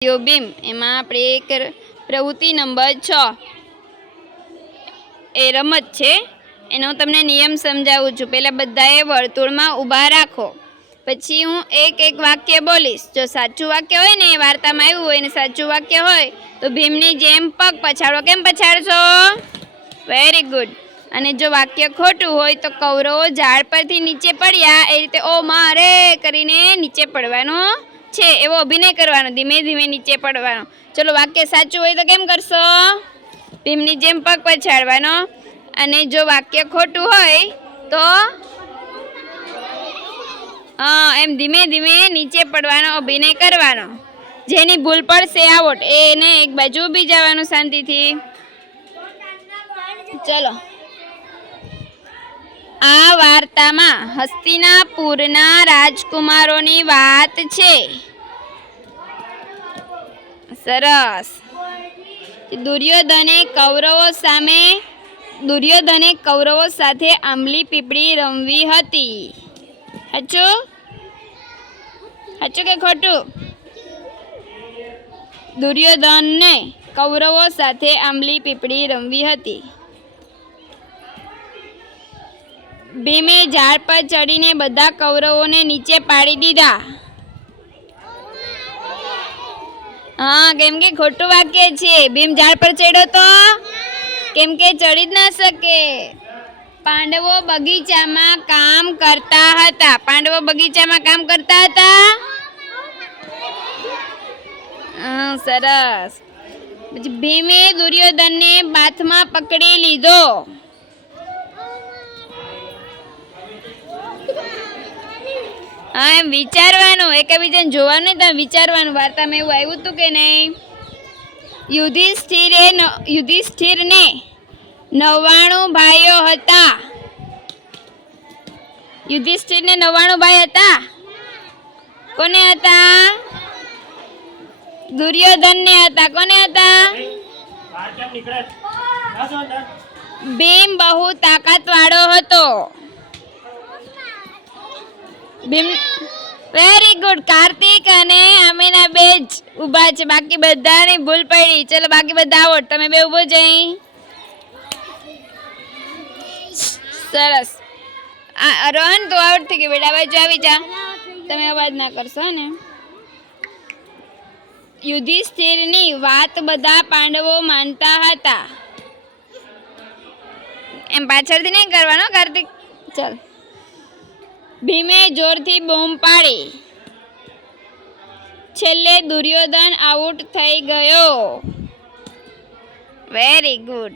Beam એમાં આપણે એક પ્રવૃત્તિ નંબર 6 એ રમત છે. એનો તમને નિયમ સમજાવું છું. પહેલાં બધાએ વર્તુળમાં ઊભા રાખો. પછી હું એક એક વાક્ય બોલીશ. જો સાચું વાક્ય હોય ને એ વાર્તામાં આવ્યું હોય ને સાચું વાક્ય હોય તો ભીમની જેમ પગ પછાડો. કેમ પછાડશો? Very good. અને જો વાક્ય ખોટું હોય તો કૌરવો ઝાડ પરથી નીચે પડ્યા એ રીતે ઓ મારે કરીને નીચે પડવાનું છે. એવો અભિનય કરવાનો, ધીમે ધીમે નીચે પડવાનો. ચલો, વાક્ય સાચું હોય તો કેમ કરશો? ભીમની જેમ પગ પછાડવાનો. અને જો વાક્ય ખોટું હોય તો એમ ધીમે ધીમે નીચે પડવાનો અભિનય કરવાનો. જેની ભૂલ પડશે આઉટ, એને એક બાજુ ઊભી જવાનું શાંતિથી. ચલો, આ વાર્તામાં હસ્તિનાપુરના રાજકુમારોની વાત છે. સરસ. દુર્યોધને કૌરવો સાથે આંબલી પીપળી રમવી હતી. સાચું? સાચું કે ખોટું? દુર્યોધનને કૌરવો સાથે આંબલી પીપળી રમવી હતી. ભીમે ઝાડ પર ચડીને બધા કૌરવોને નીચે પાડી દીધા. કેમ કે ખોટું વાક્ય છે. ભીમ ઝાડ પર ચડ્યો તો કેમ કે ચડી જ ના શકે. પાંડવો બગીચામાં કામ કરતા હતા. સરસ. પછી ભીમે દુર્યોધનને બાથમાં પકડી લીધો. એમ વિચારવાનું, એકબીજાને જોવાનું નહીં, તમે વિચારવાનું. વાર્તામાં એવું આવ્યું હતું કે નહીં? યુધિષ્ઠિરને 99 ભાઈઓ હતા. યુધિષ્ઠિરને 99 ભાઈ હતા. કોને હતા? દુર્યોધનને હતા. કોને હતા? ભીમ બહુ તાકાતવાળો હતો. Very good. કાર્તિક અને આમીના બે જ ઊભા છે, બાકી બધાની ભૂલ પડી. ચલો, બાકી બધા આવો. તમે બે ઊભો જઈ. સરસ. રોહન, તું આઉટ થઈ ગઈ બેટા. બાજુ આવી જા. તમે અવાજ ના કરશો ને. યુધિષ્ઠિરની વાત બધા પાંડવો માનતા હતા. એમ પાછળથી નહીં કરવાનો કાર્તિક. ચાલ. ભીમે જોરથી બૂમ પાડી. છેલ્લે દુર્યોધન આઉટ થઈ ગયો. Very good.